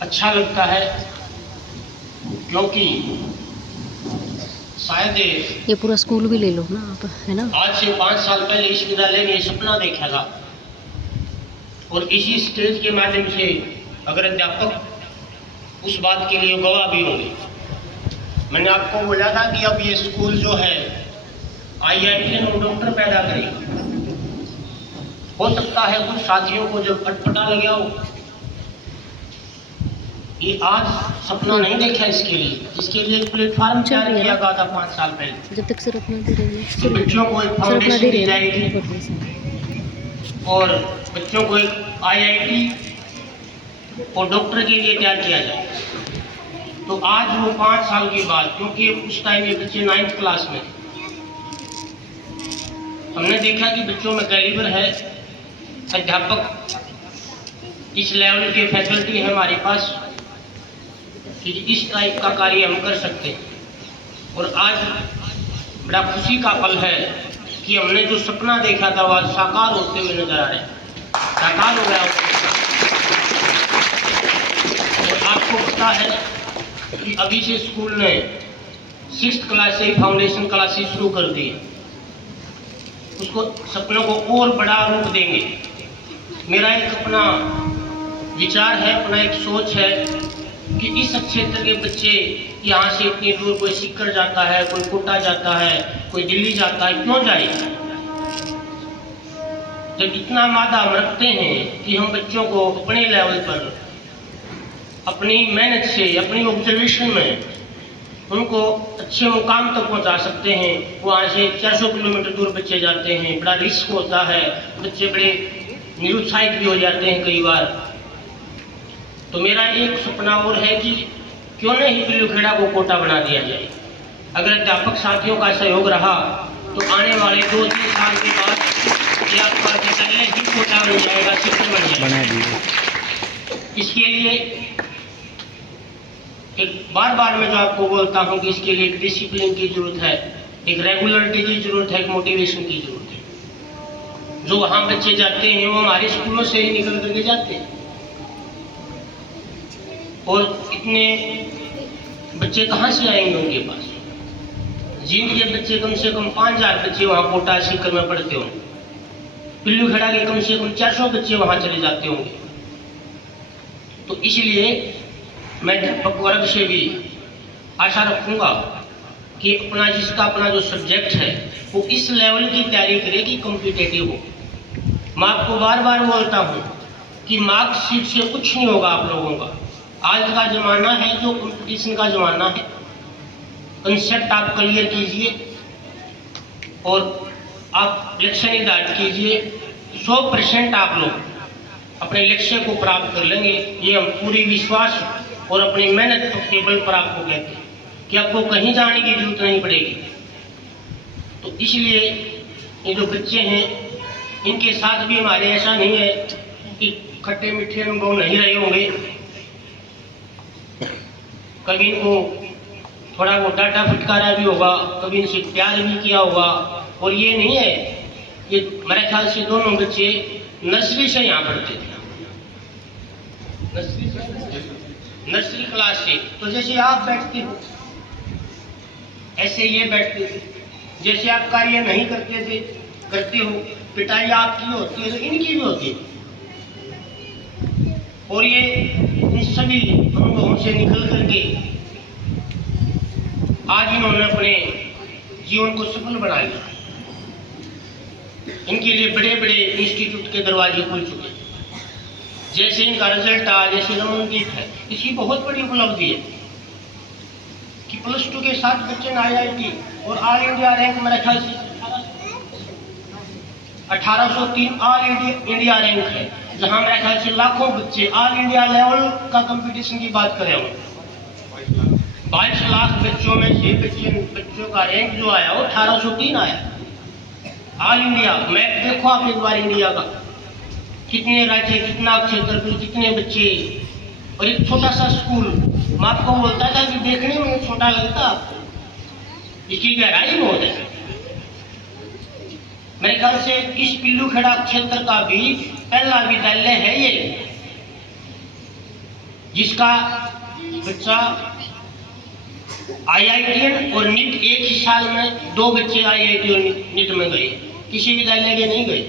अच्छा लगता है, क्योंकि शायद ये पूरा स्कूल भी ले लो ना आप, है ना। आज से 5 साल पहले इस विद्यालय ने सपना देखा था, और इसी स्टेज के माध्यम से अगर अध्यापक उस बात के लिए गवाह भी होंगे। मैंने आपको बोला था कि अब ये स्कूल जो है IITian और डॉक्टर पैदा करेगा। हो सकता है कुछ साथियों को जब अटपटा लग गया हो, ये आज सपना नहीं देखा इसके लिए एक प्लेटफॉर्म तैयार किया गया था 5 साल पहले। जब तक सिर्फ ना दे रही तो बच्चों को एक फाउंडेशन दी जाएगी और बच्चों को एक IIT और डॉक्टर के लिए तैयार किया जाए। तो आज वो 5 साल के बाद, क्योंकि उस टाइम ये बच्चे 9th क्लास में, हमने देखा कि बच्चों में कैलिबर है, अध्यापक इस लेवल के फैकल्टी है हमारे पास कि इस टाइप का कार्य हम कर सकते हैं। और आज बड़ा खुशी का पल है कि हमने जो सपना देखा था वो आज साकार होते हुए नजर आ रहे हैं, साकार हो गया। और आपको पता है कि अभी से स्कूल ने 6th क्लास से ही फाउंडेशन क्लासेस शुरू कर दी है, उसको सपनों को और बड़ा रूप देंगे। मेरा एक अपना विचार है, अपना एक सोच है कि इस क्षेत्र के बच्चे यहाँ से इतनी दूर, कोई सीकर जाता है, कोई कोटा जाता है, कोई दिल्ली जाता है, क्यों जाए? जब इतना मादा हम रखते हैं कि हम बच्चों को अपने लेवल पर, अपनी मेहनत से, अपनी ऑब्जर्वेशन में उनको अच्छे मुकाम तक पहुंचा सकते हैं। वहाँ से 400 किलोमीटर दूर बच्चे जाते हैं, बड़ा रिस्क होता है, बच्चे बड़े निरुत्साहित भी हो जाते हैं कई बार। तो मेरा एक सपना और है कि क्यों नहीं पिल्लूखेड़ा को कोटा बना दिया जाए। अगर अध्यापक साथियों का सहयोग रहा तो आने वाले 2-3 साल के बाद ये आपका विद्यालय ही कोटा बन जाएगा, शिक्षक बन जाएगा। इसके लिए एक बार मैं जो आपको बोलता हूँ कि इसके लिए एक डिसिप्लिन की जरूरत है, एक रेगुलरिटी की जरूरत है, एक मोटिवेशन की जरूरत है। जो वहाँ बच्चे जाते हैं वो हमारे स्कूलों से ही निकल करके जाते हैं, और इतने बच्चे कहाँ से आएंगे उनके पास? जींद के बच्चे कम से कम 5000 बच्चे वहाँ कोटा सीकर में पढ़ते होंगे, पिल्लूखेड़ा के कम से कम 400 बच्चे वहाँ चले जाते होंगे। तो इसलिए मैं अध्यापक वर्ग से भी आशा रखूंगा कि जिसका अपना जो सब्जेक्ट है वो इस लेवल की तैयारी करे कि कॉम्पिटेटिव हो। मैं आपको बार बोलता हूँ कि मार्कशीट से कुछ नहीं होगा आप लोगों का। आज का जमाना है जो कंपटीशन का जमाना है। कंसेप्ट आप क्लियर कीजिए और आप लक्ष्य निर्धारित कीजिए। 100% आप लोग अपने लक्ष्य को प्राप्त कर लेंगे, ये हम पूरी विश्वास और अपनी मेहनत के बल पर आपको कहते हैं कि आपको कहीं जाने की जरूरत नहीं पड़ेगी। तो इसलिए ये जो बच्चे हैं इनके साथ भी हमारे ऐसा नहीं है कि खट्टे मीठे अनुभव नहीं रहे होंगे, कभी इनको थोड़ा वो डांटा फटकारा भी होगा, कभी इनसे प्यार भी किया होगा। और ये नहीं है, ये मेरे ख्याल से दोनों बच्चे नर्सरी से यहाँ पढ़ते थे, नर्सरी क्लास से। तो जैसे आप बैठते हो ऐसे ये बैठते थे, जैसे आप कार्य नहीं करते हो, पिटाई आपकी होती है तो इनकी भी होती है। और ये इन सभी अनुभवों से निकल करके आज इन्होंने अपने जीवन को सफल बना लिया। इनके लिए बड़े बड़े इंस्टीट्यूट के दरवाजे खुल चुके हैं। जैसे इनका रिजल्ट आया, जैसे रमनदीप है, इसकी बहुत बड़ी उपलब्धि है कि +2 के साथ बच्चे ने IIT और ऑल इंडिया रैंक मेरे ख्याल से 1803 ऑल इंडिया रैंक है, जहां मेरे ख्याल से लाखों बच्चे ऑल इंडिया लेवल का कंपटीशन की बात करें हम 22 लाख बच्चों में से बच्चों का रैंक जो आया वो 1803 आया ऑल इंडिया। मैप देखो आप एक बार इंडिया का, कितने राज्य, कितना क्षेत्रफल, कितने बच्चे, और एक छोटा सा स्कूल। मैं आपको बोलता था कि देखने में छोटा लगता, इसकी गहराई बहुत है। मेरे ख्याल से इस पिल्लूखेड़ा क्षेत्र का भी पहला विद्यालय है ये, जिसका बच्चा IITN और नीट एक ही साल में 2 बच्चे IIT और नीट में गए, किसी विद्यालय के नहीं गए।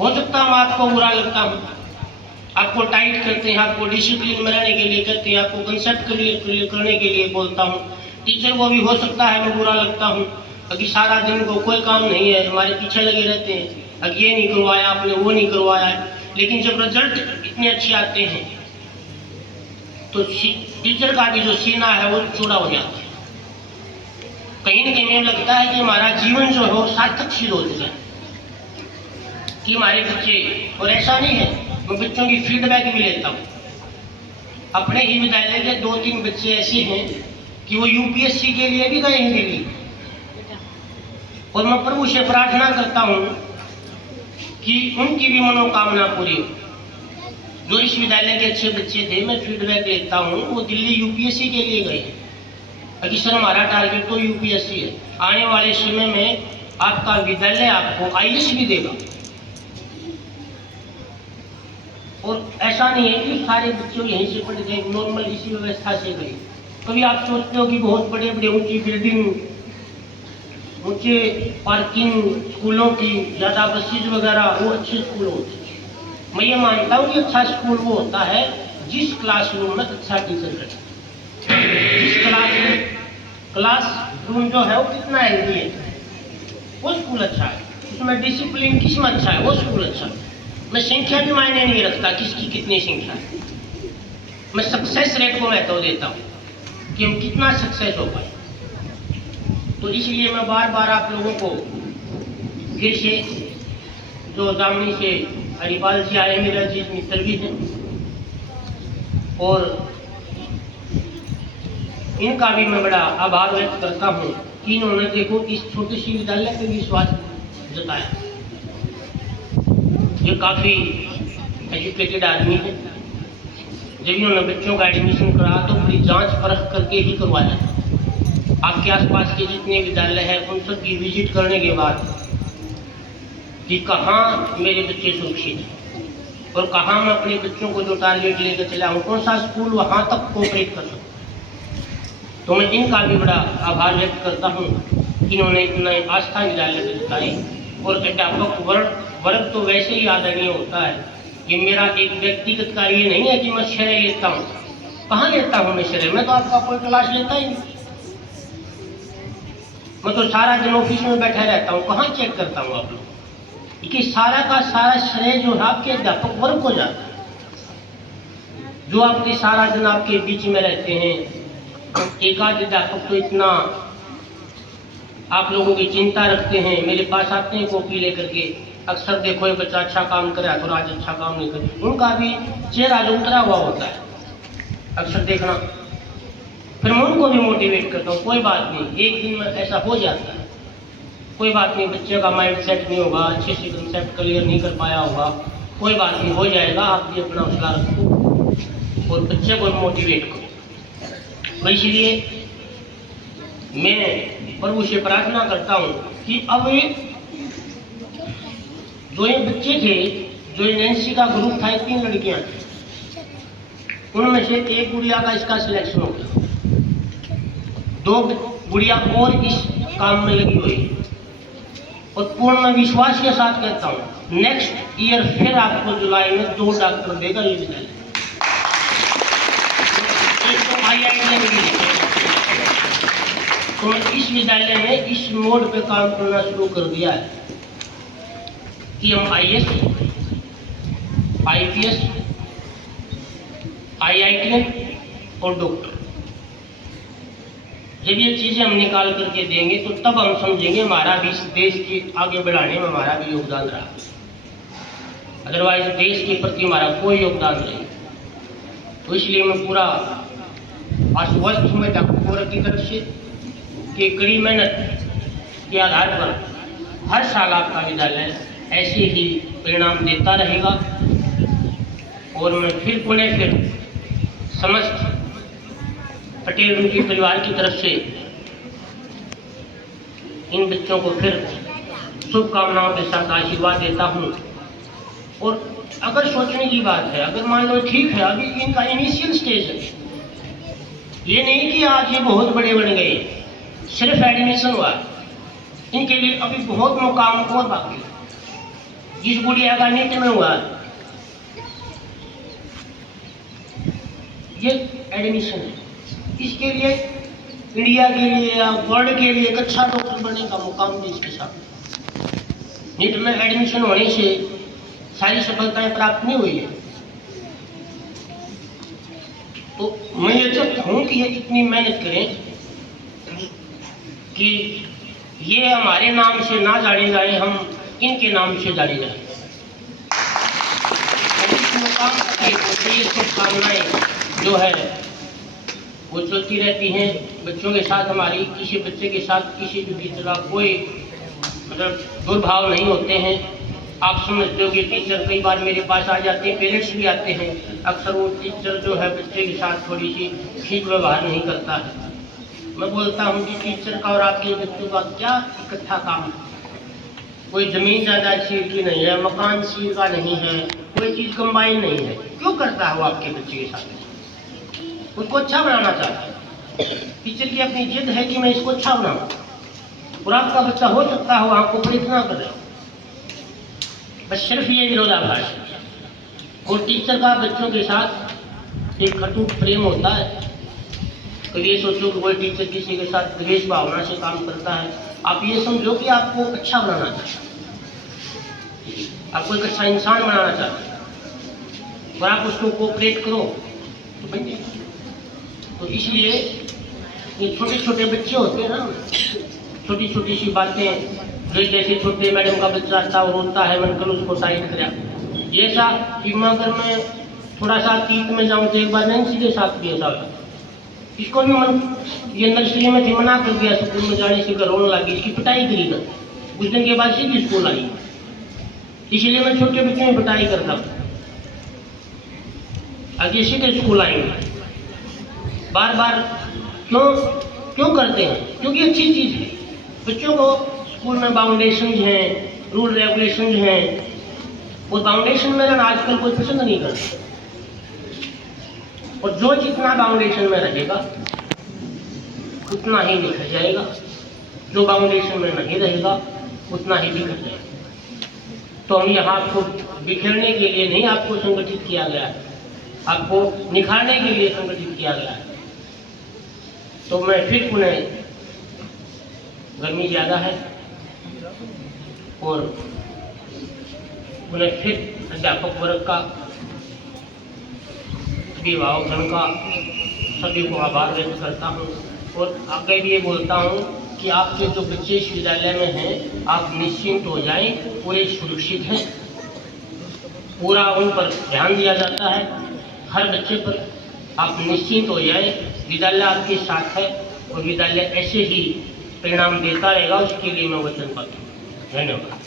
हो सकता हूँ आपको बुरा लगता हूँ, आपको टाइट करते हैं, आपको डिसिप्लिन में रहने के लिए कहते हैं, आपको कंसेप्ट क्लियर करने के लिए बोलता हूँ। टीचर को भी हो सकता है मैं बुरा लगता हूँ, अभी सारा दिन को कोई काम नहीं है, हमारे पीछे लगे रहते हैं, अब ये नहीं करवाया आपने, वो नहीं करवाया। लेकिन जब रिजल्ट इतने अच्छे आते हैं तो टीचर का भी जो सीना है वो चौड़ा हो जाता है। कहीं न कहीं मुझे लगता है कि हमारा जीवन जो है वो सार्थक सिद्ध हो चुका है कि हमारे बच्चे, और ऐसा नहीं है, मैं बच्चों की फीडबैक भी लेता हूँ। अपने ही विद्यालय के 2-3 बच्चे ऐसे हैं कि वो UPSC के लिए भी गए हैं दिल्ली, और मैं प्रभु से प्रार्थना करता हूँ कि उनकी भी मनोकामना पूरी हो। जो इस विद्यालय के अच्छे बच्चे थे, मैं फीडबैक लेता हूँ, वो दिल्ली UPSC के लिए गए हैं। सर हमारा टारगेट तो UPSC है, आने वाले समय में आपका विद्यालय आपको IAS भी देगा। और ऐसा नहीं है कि सारे बच्चे यहीं से पढ़ गए, नॉर्मल इसी व्यवस्था से गए। कभी आप सोचते हो कि बहुत बड़े बड़े ऊंची बिल्डिंग, ऊंचे पार्किंग स्कूलों की, ज़्यादा बसेज वगैरह, वो अच्छे स्कूल होते हैं। मैं ये मानता हूँ कि अच्छा स्कूल वो होता है जिस क्लासरूम में अच्छा टीचर करे, जिस क्लासरूम जो है वो कितना हेल्दी है, वो स्कूल अच्छा है, उसमें डिसिप्लिन किसमें अच्छा है, वो स्कूल अच्छा है। मैं संख्या भी मायने नहीं रखता किसकी कितनी संख्या है, मैं सक्सेस रेट को महत्व देता हूँ कि हम कितना सक्सेस हो पाए। तो इसलिए मैं बार बार आप लोगों को फिर से, जो जामनी से हरिपाल जी आए, मेरा अजीज मित्र भी हैं, और इनका भी मैं बड़ा आभार व्यक्त करता हूँ कि इन्होंने देखो इस छोटे सी विद्यालय पे विश्वास जताया। ये काफ़ी एजुकेटेड आदमी है। जब इन्होंने बच्चों का एडमिशन करा तो पूरी जांच परख करके ही करवाया। आपके आसपास के जितने विद्यालय हैं उन सब की विजिट करने के बाद कि कहाँ मेरे बच्चे सुरक्षित हैं और कहाँ मैं अपने बच्चों को जो टारगेट लेकर चला हूँ, कौन सा स्कूल वहाँ तक कोऑपरेट कर सकता। तो मैं इनका भी बड़ा आभार व्यक्त करता हूँ कि इन्होंने इतना आस्था विद्यालय में जताई। और अध्यापक वर्ग तो वैसे ही आदरणीय होता है। ये मेरा एक व्यक्तिगत कार्य नहीं है कि मैं श्रेय लेता हूँ, कहाँ लेता हूँ मैं श्रेय, मैं तो आपका कोई क्लास लेता ही नहीं। मैं तो सारा दिन ऑफिस में बैठा रहता हूँ, कहाँ चेक करता हूँ आप लोग कि सारा का सारा श्रेय जो है आपके अध्यापक वर्ग को जाता है, जो आपके सारा दिन आपके बीच में रहते हैं। एक आध अध्यापक तो इतना आप लोगों की चिंता रखते हैं, मेरे पास आते हैं कॉपी लेकर के, अक्सर देखो ये बच्चा अच्छा काम करे तो आज अच्छा काम नहीं करे, उनका भी चेहरा जो उतरा हुआ होता है अक्सर देखना। फिर मैं उनको भी मोटिवेट करता हूँ, कोई बात नहीं, एक दिन में ऐसा हो जाता है, कोई बात नहीं, बच्चे का माइंड सेट नहीं होगा, अच्छे से कंसेप्ट क्लियर नहीं कर पाया होगा, कोई बात नहीं, हो जाएगा। आप भी अपना हौसला रखो और बच्चे को मोटिवेट करो। तो इसलिए मैं प्रभु से प्रार्थना करता हूँ कि अब जो ये बच्चे थे, जो नैन्सी का ग्रुप था, 3 लड़कियां थी, उनमें से एक गुड़िया का इसका सिलेक्शन हो गया, 2 गुड़िया और इस काम में लगी हुई। और पूर्ण विश्वास के साथ कहता हूँ नेक्स्ट ईयर फिर आपको जुलाई में 2 डॉक्टर देगा ये विद्यालय। तो इस विद्यालय ने इस मोड पे काम करना शुरू कर दिया है कि हम IAS, IPS, IITN और डॉक्टर, जब ये चीजें हम निकाल करके देंगे तो तब हम समझेंगे हमारा भी इस देश के आगे बढ़ाने में हमारा भी योगदान रहा। अदरवाइज देश के प्रति हमारा कोई योगदान नहीं। तो इसलिए मैं पूरा आश्वस्त हूँ डॉक्टर की तरफ से कि कड़ी मेहनत के आधार पर हर साल आपका विद्यालय ऐसे ही परिणाम देता रहेगा। और मैं फिर पुनः फिर समस्त पटेल उनके परिवार की तरफ से इन बच्चों को फिर शुभकामनाओं के साथ आशीर्वाद देता हूँ। और अगर सोचने की बात है, अगर मान लो ठीक है अभी इनका इनिशियल स्टेज है, ये नहीं कि आज ये बहुत बड़े बन गए, सिर्फ एडमिशन हुआ, इनके लिए अभी बहुत मुकाम और बाकी है। जिस गुड़िया का नीट में हुआ ये एडमिशन है, इसके लिए इंडिया के लिए या वर्ल्ड के लिए एक अच्छा डॉक्टर बनने का मुकाम भी इसके साथ। नीट में एडमिशन होने से सारी सफलताएं प्राप्त नहीं हुई है, तो मैं ये चाहता हूँ कि ये इतनी मेहनत करें कि ये हमारे नाम से ना जाने जाए, हम इनके नाम से जाने जाए। इस मुकाम के लिए शुभकामनाएं जो है वो चलती रहती हैं बच्चों के साथ। हमारी किसी बच्चे के साथ किसी भी तरह कोई मतलब दुर्भाव नहीं होते हैं। आप समझते हो कि टीचर कई बार मेरे पास आ जाते हैं, पेरेंट्स भी आते हैं, अक्सर वो टीचर जो है बच्चे के साथ थोड़ी सी ठीक व्यवहार नहीं करता है। मैं बोलता हूँ कि टीचर का और आपके बच्चों का क्या इकट्ठा काम है, कोई जमीन जायदाद चीज की नहीं है, मकान चीज का नहीं है, कोई चीज कंबाइन नहीं है, क्यों करता है वो आपके बच्चे के साथ? उसको अच्छा बनाना चाहता है। टीचर की अपनी जिद है कि मैं इसको अच्छा बनाऊँ, और आपका बच्चा हो सकता है आपको प्रेरित ना करे, बस सिर्फ ये विरोधाभास है। और टीचर का बच्चों के साथ एक अटूट प्रेम होता है। कभी ये सोचो कि कोई टीचर किसी के साथ द्वेष भावना से काम करता है, आप ये समझो कि आपको अच्छा बनाना चाहता है, आपको एक अच्छा इंसान बनाना चाहता है, और आप उसको कोऑपरेट करो तो बन जाएगा। तो इसलिए ये छोटे छोटे बच्चे होते हैं ना, छोटी छोटी सी बातें, जो जैसे छोटे मैडम का बच्चा आता है और रोता है, मन कर उसको टाइट करा, जैसा कि मैं अगर मैं थोड़ा सा तीत में जाऊँ तो एक बार नैन्सी के साथ भी ऐसा हुआ। इसको भी मन ये नर्सरी में थी, मना कर दिया स्कूल में जाने से, रोने लगी, इसकी पिटाई करी ना, कुछ दिन के बाद सीधी स्कूल आई। इसलिए मैं छोटे बच्चों में पिटाई करता हूँ, आगे सीधे स्कूल आएंगे। बार बार क्यों करते हैं? क्योंकि अच्छी चीज है। बच्चों को स्कूल में बाउंडेशन हैं, रूल रेगुलेशन हैं, वो बाउंडेशन में ना आजकल कोई पसंद नहीं करता, और जो जितना बाउंडेशन में रहेगा उतना ही निखर जाएगा, जो बाउंडेशन में नहीं रहेगा उतना ही बिखर जाएगा। तो हम यहाँ आपको बिखरने के लिए नहीं आपको संगठित किया गया है, आपको निखारने के लिए संगठित किया गया है। तो मैं फिर उन्हें, गर्मी ज़्यादा है और उन्हें फिर अध्यापक वर्ग का, अभिभावकगण का सभी को आभार व्यक्त करता हूँ, और आगे भी ये बोलता हूँ कि आपके जो बच्चे इस विद्यालय में हैं आप निश्चिंत हो जाएं, पूरे सुरक्षित हैं, पूरा उन पर ध्यान दिया जाता है, हर बच्चे पर आप निश्चिंत हो जाएं। विद्यालय आपके साथ है और विद्यालय ऐसे ही परिणाम देता रहेगा, उसके लिए मैं वचनबद्ध हूँ। धन्यवाद।